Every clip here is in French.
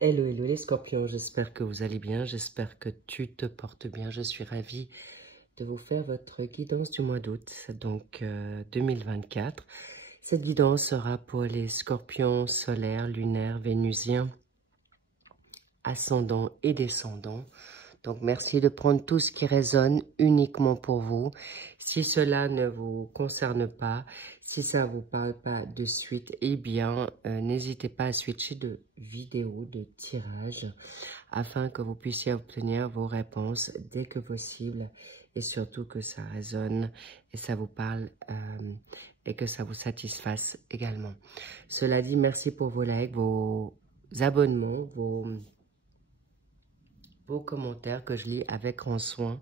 Hello, hello les scorpions, j'espère que vous allez bien, j'espère que tu te portes bien. Je suis ravie de vous faire votre guidance du mois d'août, donc 2024. Cette guidance sera pour les scorpions solaires, lunaires, vénusiens, ascendants et descendants. Donc, merci de prendre tout ce qui résonne uniquement pour vous. Si cela ne vous concerne pas, si ça ne vous parle pas de suite, eh bien, n'hésitez pas à switcher de vidéo, de tirage, afin que vous puissiez obtenir vos réponses dès que possible et surtout que ça résonne et ça vous parle et que ça vous satisfasse également. Cela dit, merci pour vos likes, vos abonnements, vos commentaires que je lis avec grand soin.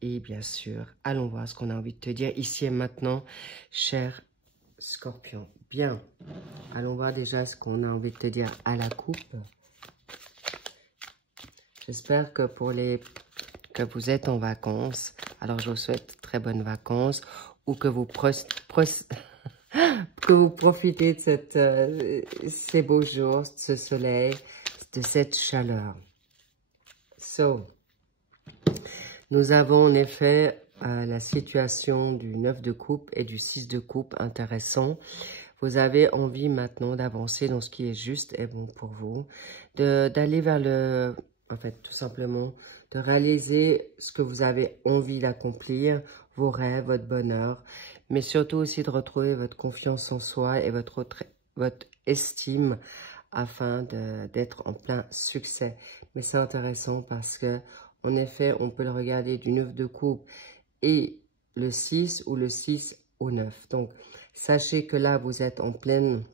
Et bien sûr, allons voir ce qu'on a envie de te dire ici et maintenant, cher Scorpion. Bien, allons voir déjà ce qu'on a envie de te dire à la coupe. J'espère que que vous êtes en vacances, alors je vous souhaite très bonnes vacances ou que vous profitez de ces beaux jours, de ce soleil, de cette chaleur. Nous avons en effet la situation du 9 de coupe et du 6 de coupe intéressant. Vous avez envie maintenant d'avancer dans ce qui est juste et bon pour vous, d'aller vers en fait, tout simplement, de réaliser ce que vous avez envie d'accomplir, vos rêves, votre bonheur, mais surtout aussi de retrouver votre confiance en soi et votre estime afin d'être en plein succès. Mais c'est intéressant parce que, en effet, on peut le regarder du 9 de coupe et le 6 ou le 6 au 9. Donc, sachez que là, vous êtes en pleine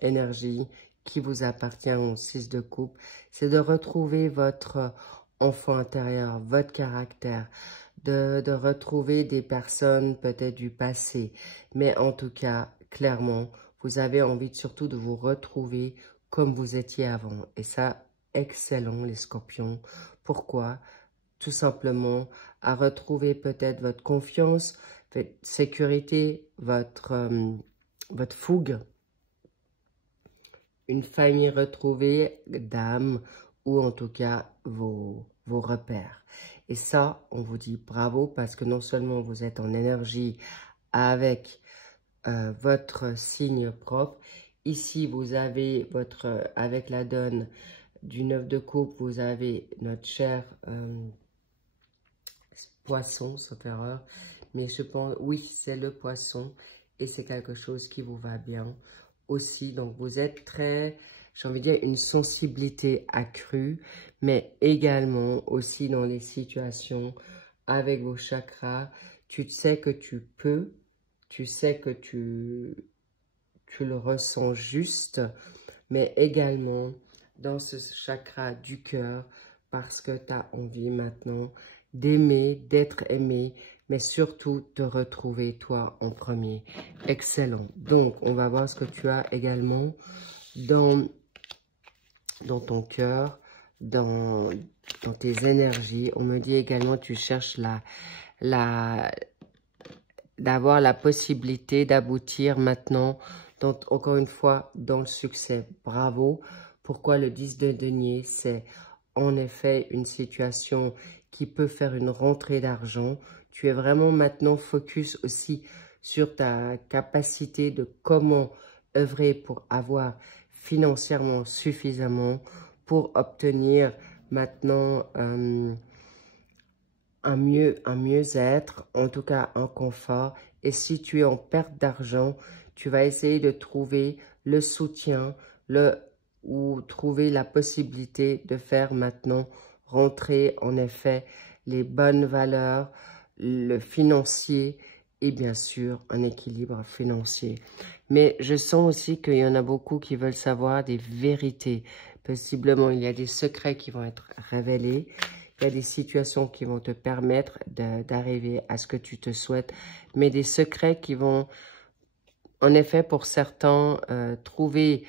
énergie qui vous appartient au 6 de coupe. C'est de retrouver votre enfant intérieur, votre caractère, de retrouver des personnes peut-être du passé. Mais en tout cas, clairement, vous avez envie surtout de vous retrouver comme vous étiez avant. Et ça, excellent les scorpions. Pourquoi? Tout simplement à retrouver peut-être votre confiance, votre sécurité, votre fougue, une famille retrouvée d'âme ou en tout cas vos repères. Et ça, on vous dit bravo parce que non seulement vous êtes en énergie avec votre signe propre. Ici, vous avez avec la donne du 9 de coupe, vous avez notre cher poisson, sauf erreur. Mais je pense, oui, c'est le poisson et c'est quelque chose qui vous va bien aussi. Donc, vous êtes très, j'ai envie de dire, une sensibilité accrue, mais également aussi dans les situations avec vos chakras. Tu sais que tu peux, tu sais que tu le ressens juste, mais également dans ce chakra du cœur parce que tu as envie maintenant d'aimer, d'être aimé, mais surtout de retrouver toi en premier. Excellent. Donc, on va voir ce que tu as également dans ton cœur, dans tes énergies. On me dit également que tu cherches d'avoir la possibilité d'aboutir maintenant, encore une fois, dans le succès. Bravo. Pourquoi le 10 de denier? C'est en effet une situation qui peut faire une rentrée d'argent. Tu es vraiment maintenant focus aussi sur ta capacité de comment œuvrer pour avoir financièrement suffisamment pour obtenir maintenant un mieux-être, en tout cas un confort. Et si tu es en perte d'argent, tu vas essayer de trouver le soutien ou trouver la possibilité de faire maintenant rentrer en effet les bonnes valeurs, le financier et bien sûr un équilibre financier. Mais je sens aussi qu'il y en a beaucoup qui veulent savoir des vérités. Possiblement, il y a des secrets qui vont être révélés. Il y a des situations qui vont te permettre d'arriver à ce que tu te souhaites, mais des secrets qui vont, en effet, pour certains, trouver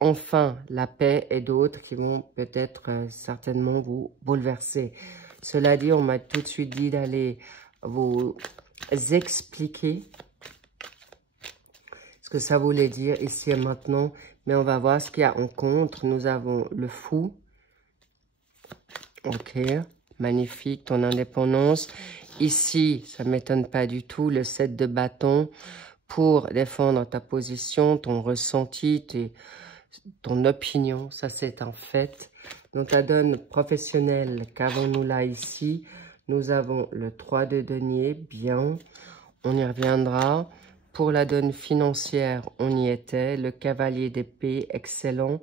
enfin la paix et d'autres qui vont peut-être certainement vous bouleverser. Cela dit, on m'a tout de suite dit d'aller vous expliquer ce que ça voulait dire ici et maintenant, Mais on va voir ce qu'il y a en contre. Nous avons le fou. Ok, magnifique, ton indépendance. Ici, ça ne m'étonne pas du tout, le 7 de bâton pour défendre ta position, ton ressenti, ton opinion. Ça, c'est un fait. Dans ta donne professionnelle, qu'avons-nous là ici? Nous avons le 3 de denier, bien. On y reviendra. Pour la donne financière, on y était. Le cavalier d'épée, excellent.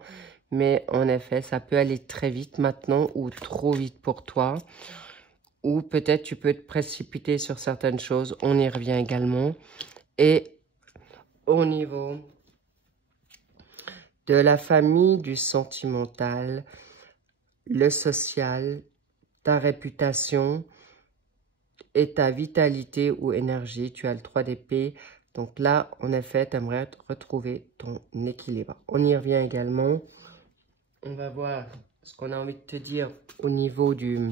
Mais en effet, ça peut aller très vite maintenant ou trop vite pour toi. Ou peut-être tu peux te précipiter sur certaines choses. On y revient également. Et au niveau de la famille, du sentimental, le social, ta réputation et ta vitalité ou énergie. Tu as le 3 d'épée. Donc là, en effet, tu aimerais retrouver ton équilibre. On y revient également. On va voir ce qu'on a envie de te dire au niveau du...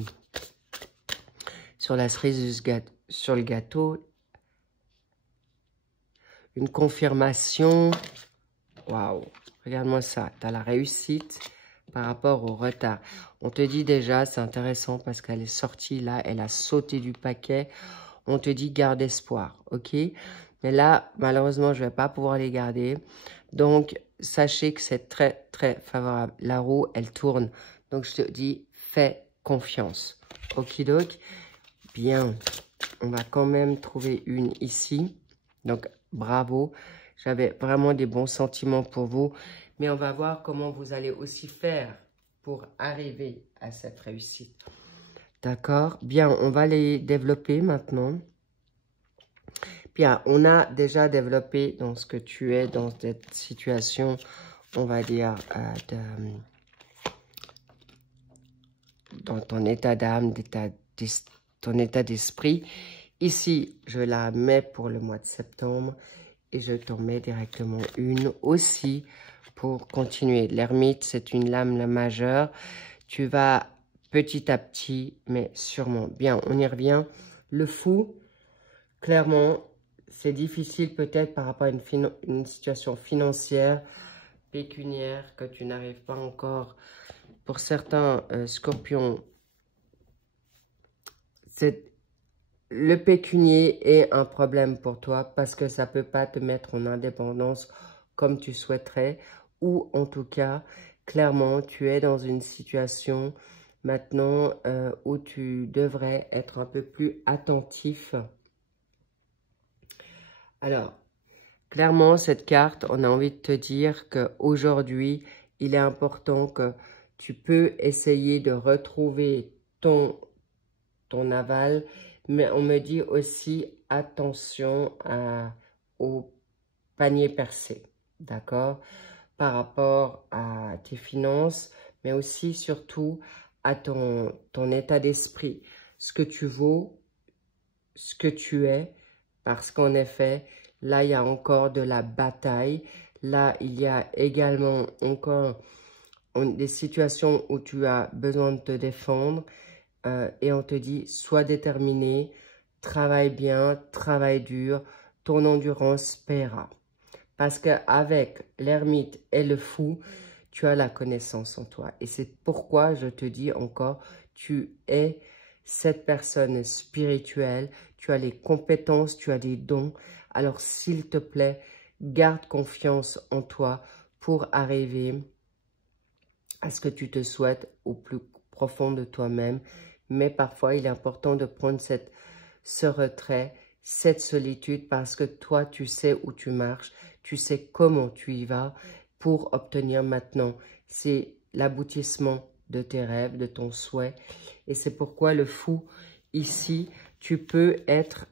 sur la cerise sur le gâteau. Une confirmation. Waouh, regarde-moi ça. Tu as la réussite par rapport au retard. On te dit déjà, c'est intéressant parce qu'elle est sortie là, elle a sauté du paquet. On te dit garde espoir, ok? Mais là, malheureusement, je ne vais pas pouvoir les garder. Donc, sachez que c'est très, très favorable. La roue, elle tourne. Donc, je te dis, fais confiance. Okidoki. Bien. On va quand même trouver une ici. Donc, bravo. J'avais vraiment des bons sentiments pour vous. Mais on va voir comment vous allez aussi faire pour arriver à cette réussite. D'accord? Bien, on va les développer maintenant. Bien, on a déjà développé dans ce que tu es, dans cette situation, on va dire, dans ton état d'âme, ton état d'esprit. Ici, je la mets pour le mois de septembre et je t'en mets directement une aussi pour continuer. L'ermite, c'est une lame majeure. Tu vas petit à petit, mais sûrement. Bien, on y revient. Le fou, clairement, c'est difficile peut-être par rapport à une situation financière, pécuniaire, que tu n'arrives pas encore. Pour certains scorpions, le pécunier est un problème pour toi parce que ça ne peut pas te mettre en indépendance comme tu souhaiterais. Ou en tout cas, clairement, tu es dans une situation maintenant où tu devrais être un peu plus attentif. Alors, clairement, cette carte, on a envie de te dire qu'aujourd'hui, il est important que tu peux essayer de retrouver ton aval, mais on me dit aussi attention au panier percé, d'accord? Par rapport à tes finances, mais aussi surtout à ton état d'esprit, ce que tu vaux, ce que tu es, parce qu'en effet, là, il y a encore de la bataille. Là, il y a également encore des situations où tu as besoin de te défendre. Et on te dit, sois déterminé, travaille bien, travaille dur, ton endurance paiera. Parce qu'avec l'ermite et le fou, tu as la connaissance en toi. Et c'est pourquoi je te dis encore, tu es cette personne spirituelle, tu as les compétences, tu as des dons. Alors, s'il te plaît, garde confiance en toi pour arriver à ce que tu te souhaites au plus profond de toi-même. Mais parfois, il est important de prendre ce retrait, cette solitude, parce que toi, tu sais où tu marches, tu sais comment tu y vas pour obtenir maintenant. C'est l'aboutissement de tes rêves, de ton souhait. Et c'est pourquoi le fou, ici, tu peux être...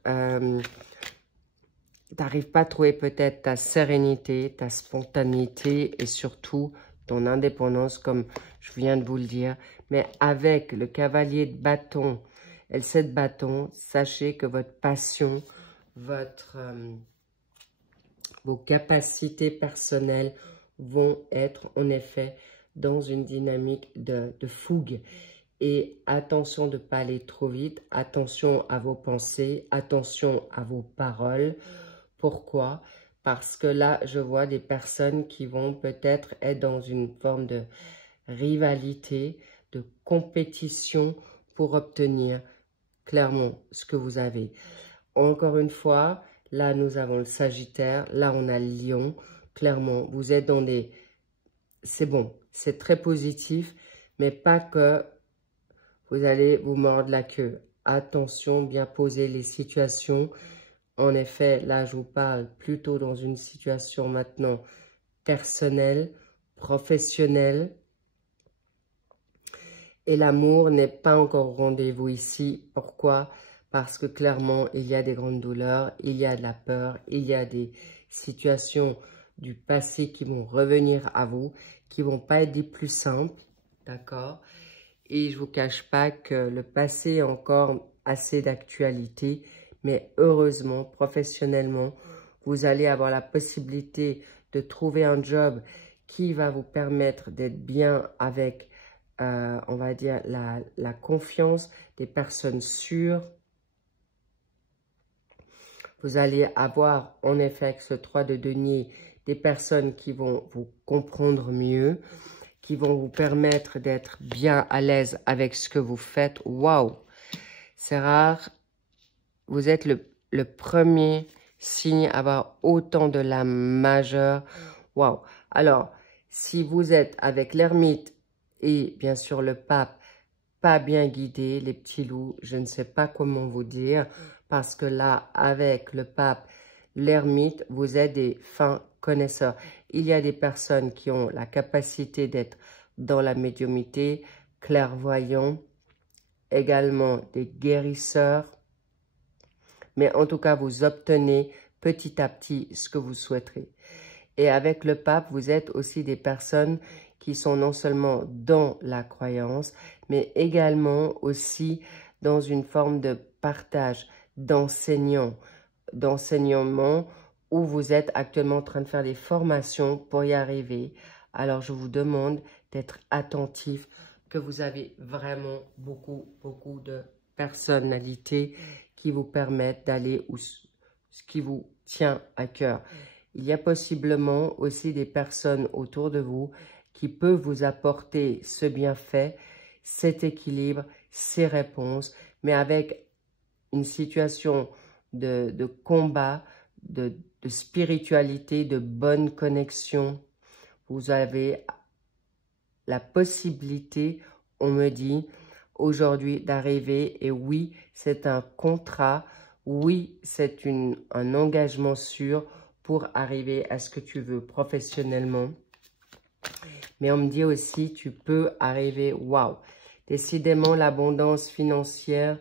t'arrives pas à trouver peut-être ta sérénité, ta spontanéité et surtout ton indépendance, comme je viens de vous le dire. Mais avec le cavalier de bâton et le 7 bâton, sachez que votre passion, vos capacités personnelles vont être en effet dans une dynamique de fougue. Et attention de ne pas aller trop vite, attention à vos pensées, attention à vos paroles. Pourquoi? Parce que là, je vois des personnes qui vont peut-être être dans une forme de rivalité, de compétition pour obtenir clairement ce que vous avez. Encore une fois, là, nous avons le Sagittaire, là, on a le Lion. Clairement, vous êtes dans des... C'est bon, c'est très positif, mais pas que vous allez vous mordre la queue. Attention, bien poser les situations. En effet, là, je vous parle plutôt dans une situation maintenant personnelle, professionnelle. Et l'amour n'est pas encore au rendez-vous ici. Pourquoi? Parce que clairement, il y a des grandes douleurs, il y a de la peur, il y a des situations du passé qui vont revenir à vous, qui vont pas être des plus simples, d'accord? Et je vous cache pas que le passé est encore assez d'actualité, mais heureusement, professionnellement, vous allez avoir la possibilité de trouver un job qui va vous permettre d'être bien avec, on va dire, la confiance des personnes sûres. Vous allez avoir, en effet, avec ce 3 de denier, des personnes qui vont vous comprendre mieux, qui vont vous permettre d'être bien à l'aise avec ce que vous faites. Waouh! C'est rare. Vous êtes le premier signe à avoir autant de l'âme majeure. Waouh! Alors, si vous êtes avec l'ermite et bien sûr le pape, pas bien guidé, les petits loups, je ne sais pas comment vous dire, parce que là, avec le pape, l'ermite, vous êtes des fins connaisseurs. Il y a des personnes qui ont la capacité d'être dans la médiumnité, clairvoyants, également des guérisseurs, mais en tout cas, vous obtenez petit à petit ce que vous souhaiterez. Et avec le pape, vous êtes aussi des personnes qui sont non seulement dans la croyance, mais également aussi dans une forme de partage, d'enseignement, où vous êtes actuellement en train de faire des formations pour y arriver. Alors, je vous demande d'être attentif, que vous avez vraiment beaucoup de personnalités qui vous permettent d'aller où ce qui vous tient à cœur. Il y a possiblement aussi des personnes autour de vous qui peuvent vous apporter ce bienfait, cet équilibre, ces réponses, mais avec une situation de combat, de spiritualité, de bonne connexion. Vous avez la possibilité, on me dit, aujourd'hui d'arriver, et oui, c'est un contrat, oui, c'est un engagement sûr pour arriver à ce que tu veux professionnellement. Mais on me dit aussi, tu peux arriver, waouh, décidément l'abondance financière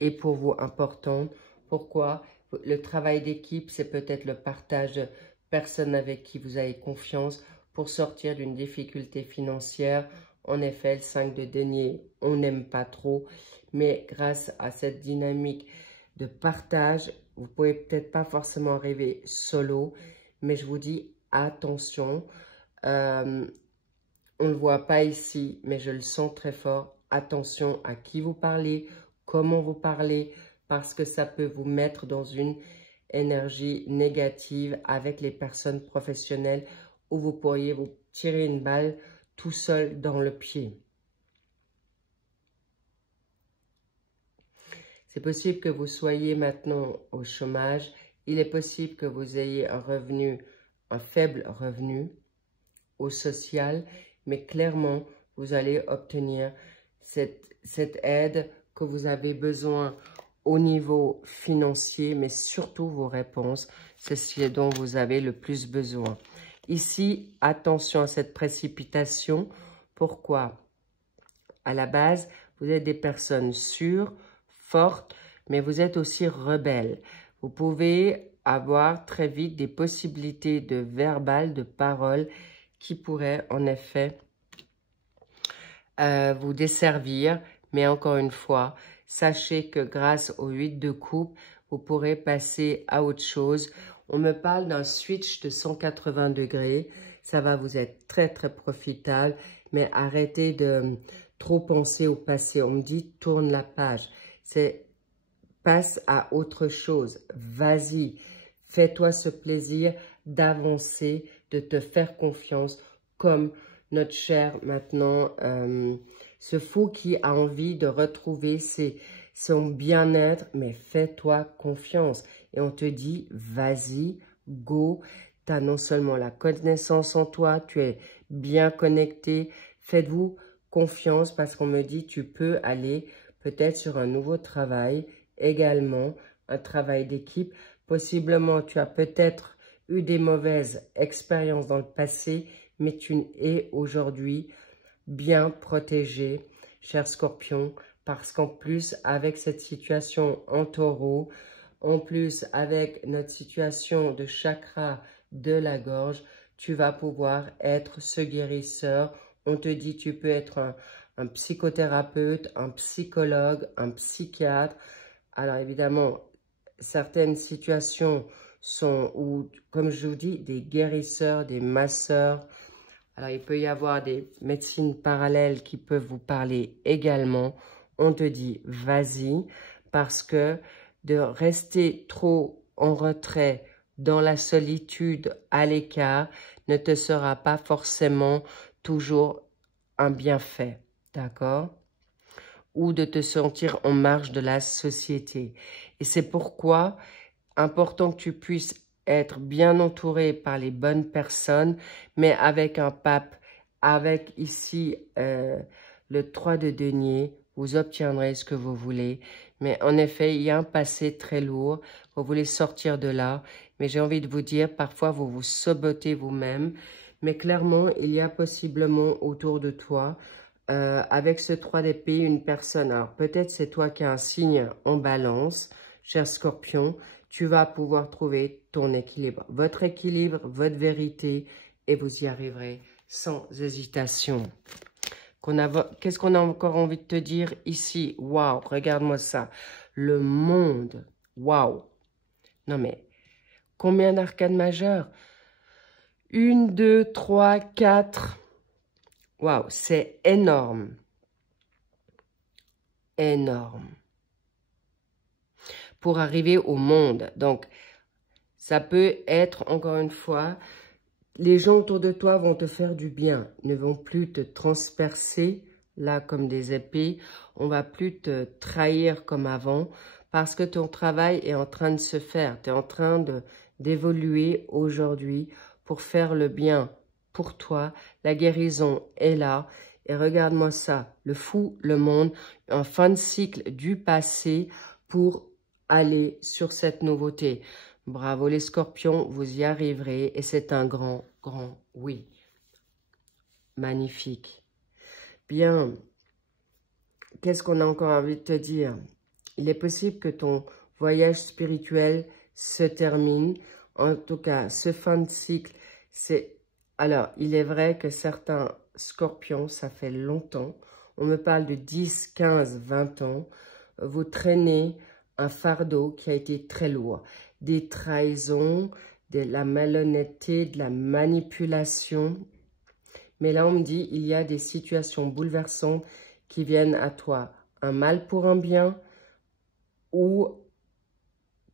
est pour vous importante. Pourquoi? Le travail d'équipe, c'est peut-être le partage de personnes avec qui vous avez confiance pour sortir d'une difficulté financière. En effet, le 5 de denier, on n'aime pas trop, mais grâce à cette dynamique de partage, vous pouvez peut-être pas forcément arriver solo, mais je vous dis attention. On ne le voit pas ici, mais je le sens très fort. Attention à qui vous parlez, comment vous parlez, parce que ça peut vous mettre dans une énergie négative avec les personnes professionnelles où vous pourriez vous tirer une balle tout seul dans le pied. C'est possible que vous soyez maintenant au chômage. Il est possible que vous ayez un revenu, un faible revenu au social, mais clairement, vous allez obtenir cette aide que vous avez besoin au niveau financier, mais surtout vos réponses. C'est ce dont vous avez le plus besoin. Ici, attention à cette précipitation. Pourquoi? À la base, vous êtes des personnes sûres, fortes, mais vous êtes aussi rebelles. Vous pouvez avoir très vite des possibilités de verbal, de parole, qui pourraient en effet vous desservir. Mais encore une fois, sachez que grâce au 8 de coupe, vous pourrez passer à autre chose. On me parle d'un switch de 180 degrés. Ça va vous être très profitable, mais arrêtez de trop penser au passé. On me dit tourne la page. C'est passe à autre chose. Vas-y, fais-toi ce plaisir d'avancer, de te faire confiance, comme notre cher maintenant, ce fou qui a envie de retrouver son bien-être, mais fais-toi confiance. Et on te dit, vas-y, go, tu as non seulement la connaissance en toi, tu es bien connecté, faites-vous confiance parce qu'on me dit, tu peux aller peut-être sur un nouveau travail, également un travail d'équipe. Possiblement, tu as peut-être eu des mauvaises expériences dans le passé, mais tu es aujourd'hui bien protégé, cher Scorpion, parce qu'en plus, avec cette situation en taureau, en plus, avec notre situation de chakra de la gorge, tu vas pouvoir être ce guérisseur. On te dit, tu peux être un psychothérapeute, un psychologue, un psychiatre. Alors évidemment, certaines situations sont où, comme je vous dis, des guérisseurs, des masseurs. Alors il peut y avoir des médecines parallèles qui peuvent vous parler également. On te dit, vas-y, parce que de rester trop en retrait, dans la solitude, à l'écart, ne te sera pas forcément toujours un bienfait, d'accord? Ou de te sentir en marge de la société. Et c'est pourquoi, important que tu puisses être bien entouré par les bonnes personnes, mais avec un pape, avec ici le 3 de denier, vous obtiendrez ce que vous voulez. Mais en effet, il y a un passé très lourd, vous voulez sortir de là, mais j'ai envie de vous dire, parfois vous vous sabotez vous-même, mais clairement, il y a possiblement autour de toi, avec ce 3 d'épée, une personne, alors peut-être c'est toi qui as un signe en balance, cher Scorpion, tu vas pouvoir trouver ton équilibre, votre vérité, et vous y arriverez sans hésitation. Qu'est-ce qu'on a encore envie de te dire ici? Waouh, regarde-moi ça. Le monde, waouh. Non mais, combien d'arcades majeures? 1, 2, 3, 4. Waouh, c'est énorme. Énorme. Pour arriver au monde. Donc, ça peut être, encore une fois, les gens autour de toi vont te faire du bien, ne vont plus te transpercer, là, comme des épées. On va plus te trahir comme avant, parce que ton travail est en train de se faire. Tu es en train d'évoluer aujourd'hui pour faire le bien pour toi. La guérison est là. Et regarde-moi ça, le fou, le monde, un fin de cycle du passé pour aller sur cette nouveauté. Bravo les scorpions, vous y arriverez et c'est un grand, grand oui. Magnifique. Bien, qu'est-ce qu'on a encore envie de te dire? Il est possible que ton voyage spirituel se termine. En tout cas, ce fin de cycle, c'est... Alors, il est vrai que certains scorpions, ça fait longtemps. On me parle de 10, 15, 20 ans. Vous traînez un fardeau qui a été très lourd. Des trahisons, de la malhonnêteté, de la manipulation. Mais là, on me dit, il y a des situations bouleversantes qui viennent à toi. Un mal pour un bien ou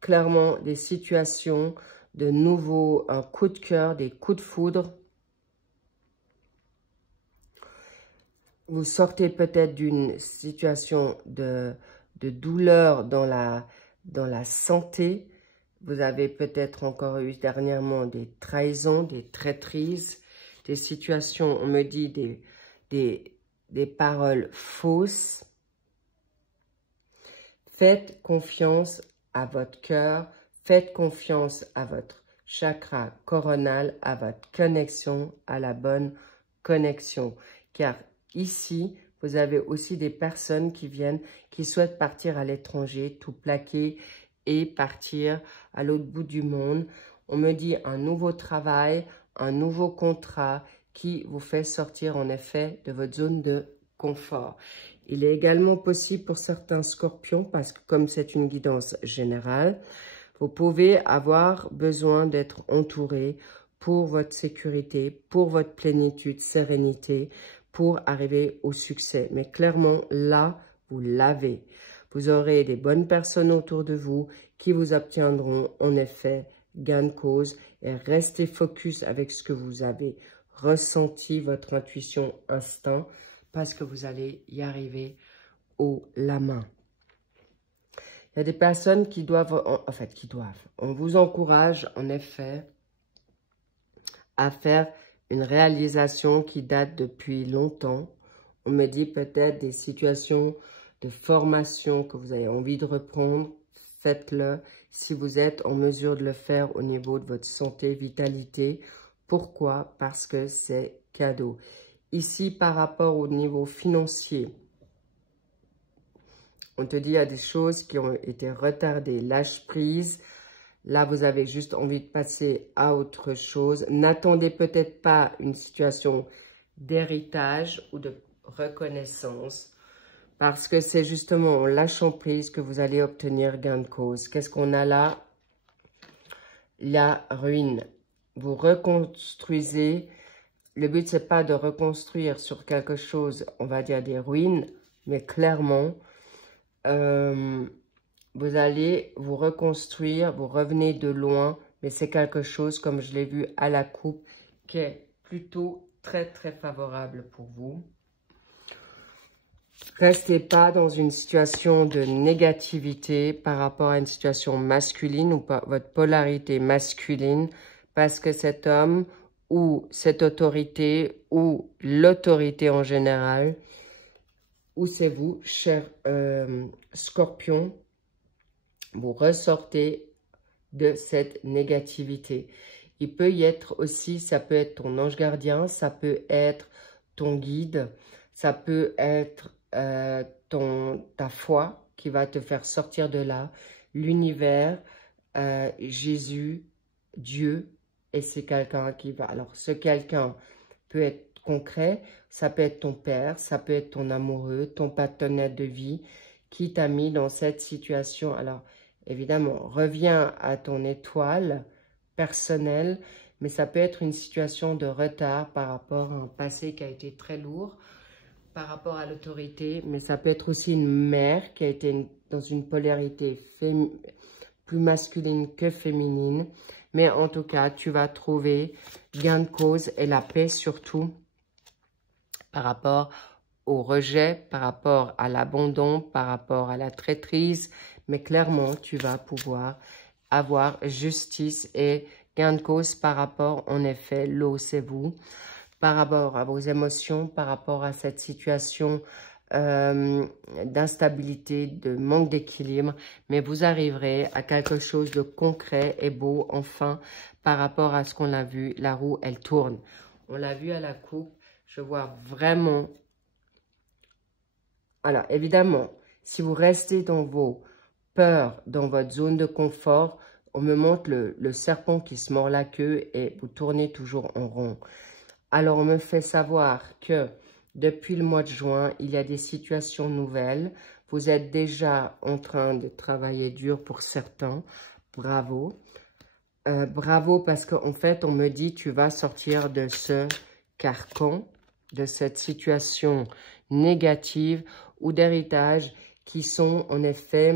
clairement des situations de nouveau, un coup de cœur, des coups de foudre. Vous sortez peut-être d'une situation de douleur dans la santé. Vous avez peut-être encore eu dernièrement des trahisons, des traîtrises, des situations, on me dit, des paroles fausses. Faites confiance à votre cœur, faites confiance à votre chakra coronal, à votre connexion, à la bonne connexion. Car ici, vous avez aussi des personnes qui viennent, qui souhaitent partir à l'étranger, tout plaquer et partir à l'autre bout du monde. On me dit un nouveau travail, un nouveau contrat qui vous fait sortir en effet de votre zone de confort. Il est également possible pour certains scorpions, parce que comme c'est une guidance générale, vous pouvez avoir besoin d'être entouré pour votre sécurité, pour votre plénitude, sérénité, pour arriver au succès. Mais clairement, là, vous l'avez. Vous aurez des bonnes personnes autour de vous qui vous obtiendront en effet gain de cause et restez focus avec ce que vous avez ressenti, votre intuition, instinct, parce que vous allez y arriver haut la main. Il y a des personnes qui doivent, on vous encourage en effet à faire une réalisation qui date depuis longtemps. On me dit peut-être des situations de formation que vous avez envie de reprendre, faites-le. Si vous êtes en mesure de le faire au niveau de votre santé, vitalité. Pourquoi? Parce que c'est cadeau. Ici, par rapport au niveau financier, on te dit il y a des choses qui ont été retardées. Lâche prise. Là, vous avez juste envie de passer à autre chose. N'attendez peut-être pas une situation d'héritage ou de reconnaissance. Parce que c'est justement en lâchant prise que vous allez obtenir gain de cause. Qu'est-ce qu'on a là? La ruine. Vous reconstruisez. Le but, c'est pas de reconstruire sur quelque chose, on va dire des ruines, mais clairement, vous allez vous reconstruire, vous revenez de loin, mais c'est quelque chose, comme je l'ai vu à la coupe, qui est plutôt très, très favorable pour vous. Restez pas dans une situation de négativité par rapport à une situation masculine ou pas, votre polarité masculine, parce que cet homme ou cette autorité ou l'autorité en général, ou c'est vous, cher Scorpion, vous ressortez de cette négativité. Il peut y être aussi, ça peut être ton ange gardien, ça peut être ton guide, ça peut être ta foi qui va te faire sortir de là, l'univers, Jésus, Dieu, et c'est quelqu'un qui va... Alors, ce quelqu'un peut être concret, ça peut être ton père, ça peut être ton amoureux, ton partenaire de vie qui t'a mis dans cette situation. Alors, évidemment, reviens à ton étoile personnelle, mais ça peut être une situation de retard par rapport à un passé qui a été très lourd, par rapport à l'autorité, mais ça peut être aussi une mère qui a été dans une polarité plus masculine que féminine. Mais en tout cas, tu vas trouver gain de cause et la paix surtout par rapport au rejet, par rapport à l'abandon, par rapport à la traîtrise. Mais clairement, tu vas pouvoir avoir justice et gain de cause par rapport, en effet, l'eau, c'est vous, par rapport à vos émotions, par rapport à cette situation d'instabilité, de manque d'équilibre, mais vous arriverez à quelque chose de concret et beau, enfin, par rapport à ce qu'on a vu. La roue, elle tourne. On l'a vu à la coupe. Je vois vraiment... Alors, évidemment, si vous restez dans vos peurs, dans votre zone de confort, on me montre le serpent qui se mord la queue et vous tournez toujours en rond. Alors, on me fait savoir que depuis le mois de juin, il y a des situations nouvelles. Vous êtes déjà en train de travailler dur pour certains. Bravo. Bravo parce qu'en fait, on me dit tu vas sortir de ce carcan, de cette situation négative ou d'héritage qui sont en effet,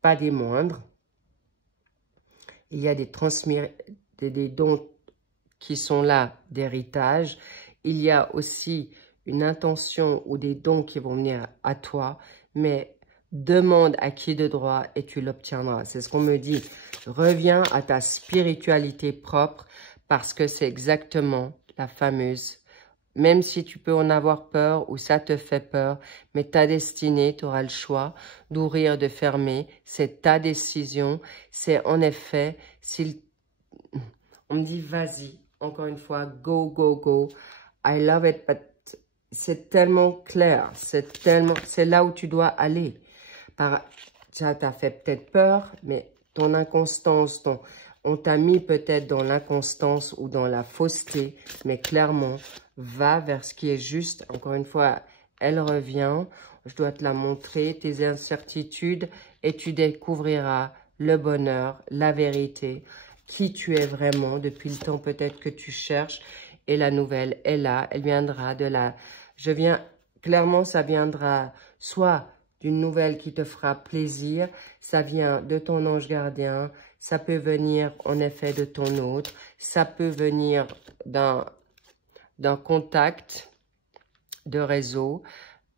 pas des moindres. Il y a des dons qui sont là d'héritage. Il y a aussi une intention ou des dons qui vont venir à toi, mais demande à qui de droit et tu l'obtiendras. C'est ce qu'on me dit. Reviens à ta spiritualité propre parce que c'est exactement la fameuse. Même si tu peux en avoir peur ou ça te fait peur, mais ta destinée, tu auras le choix d'ouvrir, de fermer. C'est ta décision. C'est en effet, on me dit vas-y, encore une fois, go, go, go. I love it, but c'est tellement clair, c'est là où tu dois aller. Ça t'a fait peut-être peur, mais ton inconstance, on t'a mis peut-être dans l'inconstance ou dans la fausseté, mais clairement, va vers ce qui est juste. Encore une fois, elle revient. Je dois te la montrer, tes incertitudes, et tu découvriras le bonheur, la vérité, qui tu es vraiment depuis le temps peut-être que tu cherches. Et la nouvelle est là, elle viendra de la... Clairement, ça viendra soit d'une nouvelle qui te fera plaisir. Ça vient de ton ange gardien. Ça peut venir en effet de ton autre. Ça peut venir d'un contact de réseau,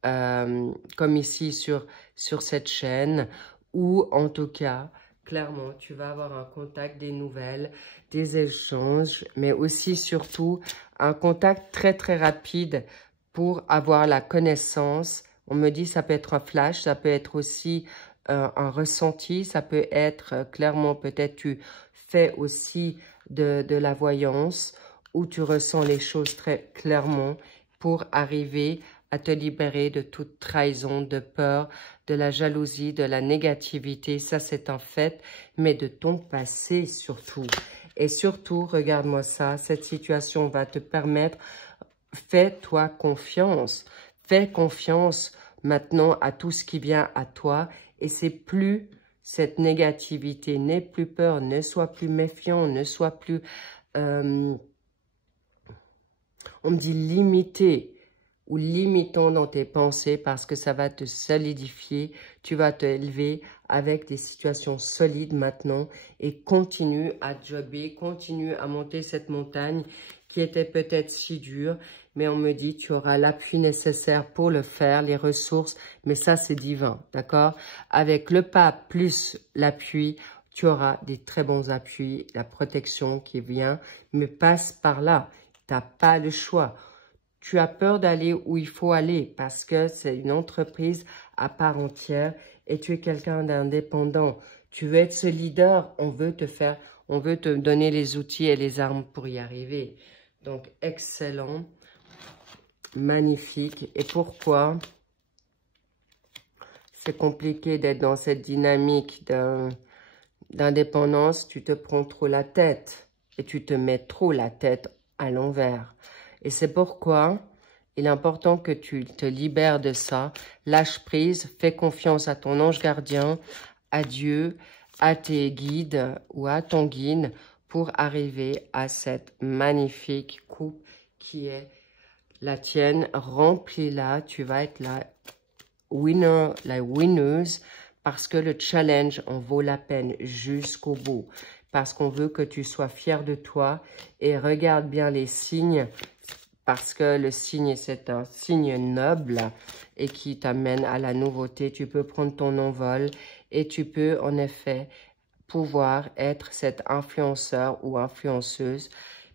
comme ici sur cette chaîne. Ou en tout cas, clairement, tu vas avoir un contact, des nouvelles, des échanges, mais aussi surtout un contact très très rapide pour avoir la connaissance. On me dit ça peut être un flash, ça peut être aussi un ressenti, ça peut être clairement peut-être tu fais aussi de la voyance où tu ressens les choses très clairement pour arriver à te libérer de toute trahison, de peur, de la jalousie, de la négativité. Ça, c'est un fait, mais de ton passé surtout. Et surtout, regarde-moi ça, cette situation va te permettre, fais-toi confiance. Fais confiance maintenant à tout ce qui vient à toi. Et c'est plus cette négativité, n'aie plus peur, ne sois plus méfiant, ne sois plus, on me dit limité ou limitant dans tes pensées parce que ça va te solidifier. Tu vas te élever avec des situations solides maintenant et continue à jobber, continue à monter cette montagne qui était peut-être si dure, mais on me dit tu auras l'appui nécessaire pour le faire, les ressources, mais ça c'est divin, d'accord? Avec le pas plus l'appui, tu auras des très bons appuis, la protection qui vient, mais passe par là, tu n'as pas le choix. Tu as peur d'aller où il faut aller parce que c'est une entreprise à part entière et tu es quelqu'un d'indépendant. Tu veux être ce leader, on veut te donner les outils et les armes pour y arriver. Donc, excellent, magnifique. Et pourquoi c'est compliqué d'être dans cette dynamique d'indépendance? Tu te prends trop la tête et tu te mets trop la tête à l'envers. Et c'est pourquoi il est important que tu te libères de ça. Lâche prise, fais confiance à ton ange gardien, à Dieu, à tes guides ou à ton guide pour arriver à cette magnifique coupe qui est la tienne. Remplis-la, tu vas être la winner, la winneuse parce que le challenge en vaut la peine jusqu'au bout. Parce qu'on veut que tu sois fier de toi et regarde bien les signes. Parce que le signe, c'est un signe noble et qui t'amène à la nouveauté. Tu peux prendre ton envol et tu peux en effet pouvoir être cet influenceur ou influenceuse.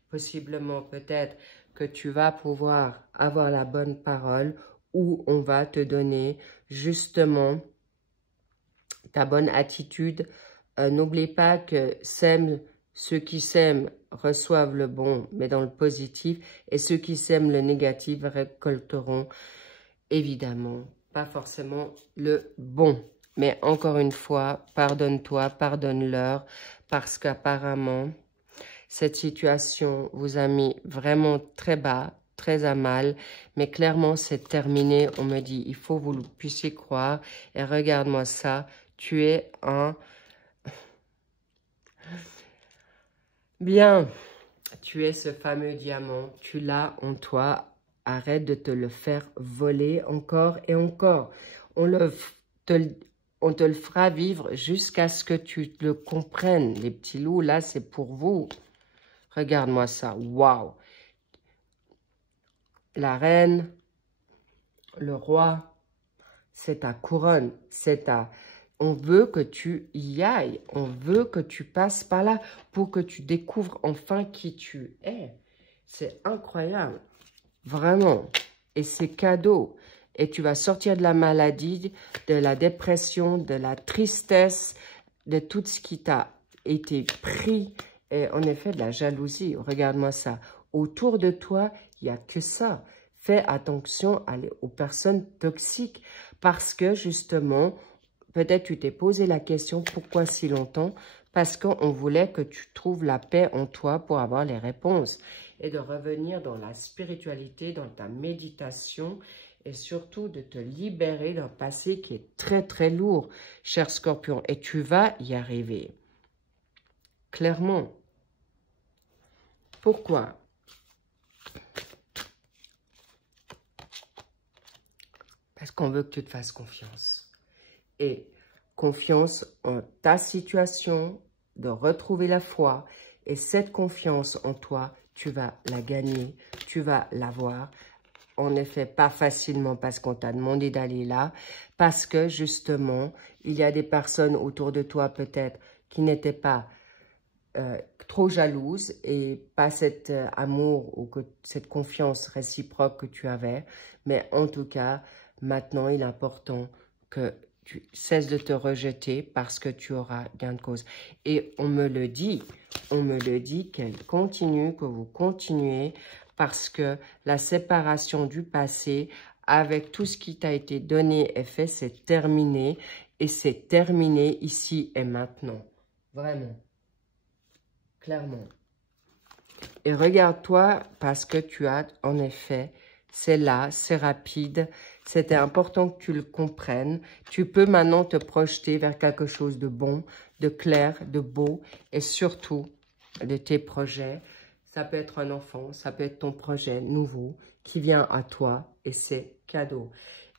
Possiblement peut-être que tu vas pouvoir avoir la bonne parole ou on va te donner justement ta bonne attitude. N'oublie pas que ceux qui s'aiment reçoivent le bon, mais dans le positif, et ceux qui sèment le négatif récolteront évidemment pas forcément le bon. Mais encore une fois, pardonne-toi, pardonne-leur, parce qu'apparemment, cette situation vous a mis vraiment très bas, très à mal, mais clairement, c'est terminé. On me dit, il faut que vous puissiez croire, et regarde-moi ça, tu es un... Bien, tu es ce fameux diamant, tu l'as en toi, arrête de te le faire voler encore et encore. On te le fera vivre jusqu'à ce que tu le comprennes. Les petits loups, là, c'est pour vous. Regarde-moi ça, waouh. La reine, le roi, c'est ta couronne, c'est ta... On veut que tu y ailles, on veut que tu passes par là pour que tu découvres enfin qui tu es. C'est incroyable, vraiment. Et c'est cadeau. Et tu vas sortir de la maladie, de la dépression, de la tristesse, de tout ce qui t'a été pris. Et en effet, de la jalousie. Regarde-moi ça. Autour de toi, il n'y a que ça. Fais attention aux personnes toxiques parce que justement... Peut-être tu t'es posé la question, pourquoi si longtemps? Parce qu'on voulait que tu trouves la paix en toi pour avoir les réponses. Et de revenir dans la spiritualité, dans ta méditation. Et surtout de te libérer d'un passé qui est très très lourd, cher Scorpion. Et tu vas y arriver. Clairement. Pourquoi? Parce qu'on veut que tu te fasses confiance. et confiance en ta situation, de retrouver la foi. Et cette confiance en toi, tu vas la gagner, tu vas l'avoir. En effet, pas facilement parce qu'on t'a demandé d'aller là, parce que justement, il y a des personnes autour de toi peut-être qui n'étaient pas trop jalouses et pas cet amour ou cette confiance réciproque que tu avais. Mais en tout cas, maintenant, il est important que tu cesses de te rejeter parce que tu auras gain de cause. Et on me le dit qu'elle continue, que vous continuez, parce que la séparation du passé, avec tout ce qui t'a été donné et fait, c'est terminé. Et c'est terminé ici et maintenant. Vraiment. Clairement. Et regarde-toi parce que tu as, en effet, c'est là, c'est rapide. C'était important que tu le comprennes. Tu peux maintenant te projeter vers quelque chose de bon, de clair, de beau et surtout de tes projets. Ça peut être un enfant, ça peut être ton projet nouveau qui vient à toi et c'est cadeau.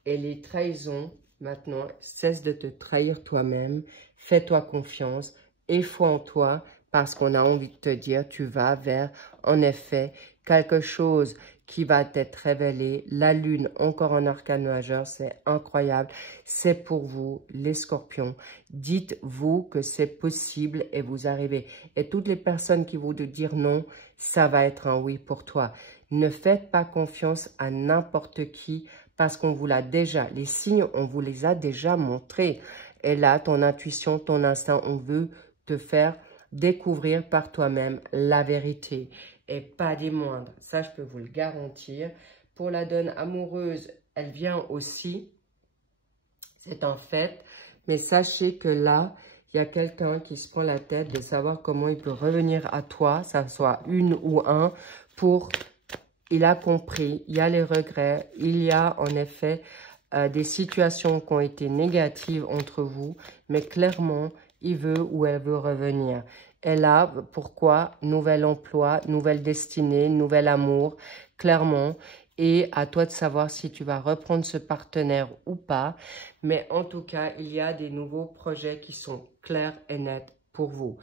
Et les trahisons, maintenant, cesse de te trahir toi-même. Fais-toi confiance et foi en toi parce qu'on a envie de te dire, tu vas vers, en effet, quelque chose qui va t'être révélé. La lune, encore un arcane majeur, c'est incroyable. C'est pour vous, les scorpions. Dites-vous que c'est possible et vous arrivez. Et toutes les personnes qui vont te dire non, ça va être un oui pour toi. Ne faites pas confiance à n'importe qui parce qu'on vous l'a déjà, les signes, on vous les a déjà montrés. Et là, ton intuition, ton instinct, on veut te faire découvrir par toi-même la vérité. Et pas des moindres. Ça, je peux vous le garantir. Pour la donne amoureuse, elle vient aussi. C'est un fait. Mais sachez que là, il y a quelqu'un qui se prend la tête de savoir comment il peut revenir à toi, ça soit une ou un, pour... Il a compris, il y a les regrets, il y a en effet des situations qui ont été négatives entre vous, mais clairement, il veut ou elle veut revenir. Et là, pourquoi? Nouvel emploi, nouvelle destinée, nouvel amour, clairement. Et à toi de savoir si tu vas reprendre ce partenaire ou pas. Mais en tout cas, il y a des nouveaux projets qui sont clairs et nets pour vous.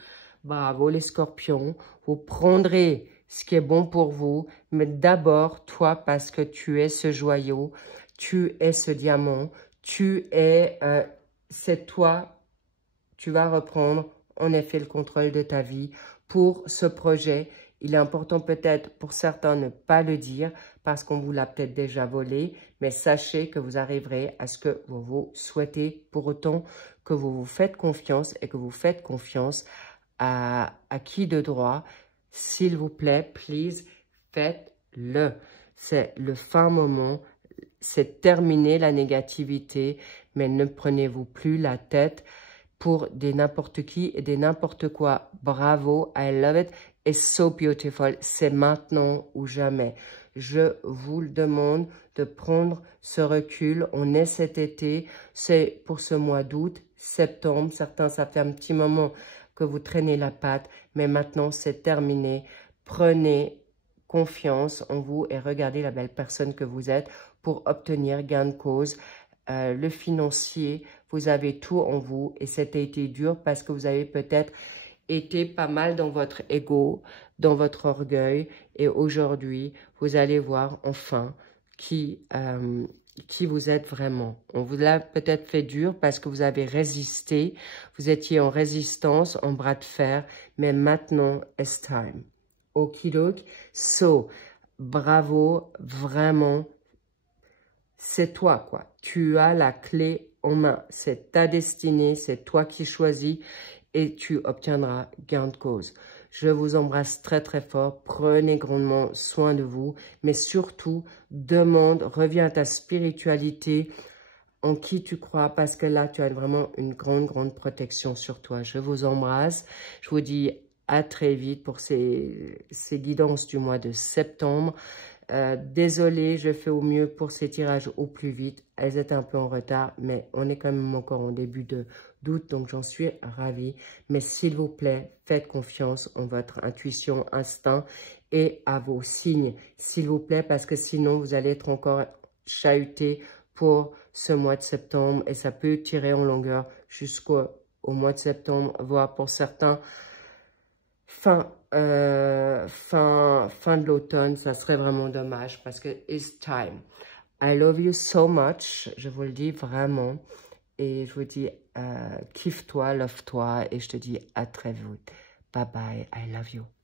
Bravo les scorpions, vous prendrez ce qui est bon pour vous, mais d'abord, toi, parce que tu es ce joyau, tu es ce diamant, tu es, c'est toi, tu vas reprendre en effet le contrôle de ta vie pour ce projet. Il est important peut-être pour certains ne pas le dire parce qu'on vous l'a peut-être déjà volé, mais sachez que vous arriverez à ce que vous vous souhaitez pour autant que vous vous faites confiance et que vous faites confiance à qui de droit. S'il vous plaît, please, faites-le. C'est le fin moment. C'est terminé la négativité, mais ne prenez-vous plus la tête pour des n'importe qui et des n'importe quoi. Bravo, I love it. It's so beautiful. C'est maintenant ou jamais. Je vous le demande de prendre ce recul. On est cet été, c'est pour ce mois d'août, septembre. Certains, ça fait un petit moment que vous traînez la patte, mais maintenant c'est terminé. Prenez confiance en vous et regardez la belle personne que vous êtes pour obtenir gain de cause. Le financier, vous avez tout en vous et c'était été dur parce que vous avez peut-être été pas mal dans votre ego, dans votre orgueil et aujourd'hui, vous allez voir enfin qui vous êtes vraiment. On vous l'a peut-être fait dur parce que vous avez résisté, vous étiez en résistance, en bras de fer, mais maintenant, it's time. Okidoki. So, bravo, vraiment, c'est toi, quoi. Tu as la clé en main. C'est ta destinée, c'est toi qui choisis et tu obtiendras gain de cause. Je vous embrasse très très fort. Prenez grandement soin de vous, mais surtout, reviens à ta spiritualité, en qui tu crois, parce que là, tu as vraiment une grande protection sur toi. Je vous embrasse. Je vous dis à très vite pour ces guidances du mois de septembre. Désolée, je fais au mieux pour ces tirages au plus vite. Elles étaient un peu en retard, mais on est quand même encore en début d'août, donc j'en suis ravie. Mais s'il vous plaît, faites confiance en votre intuition, instinct et à vos signes, s'il vous plaît, parce que sinon, vous allez être encore chahuté pour ce mois de septembre et ça peut tirer en longueur jusqu'au mois de septembre, voire pour certains fin de l'automne. Ça serait vraiment dommage parce que it's time. I love you so much, je vous le dis vraiment. Et je vous dis, kiffe-toi, love-toi et je te dis à très vite. Bye bye, I love you.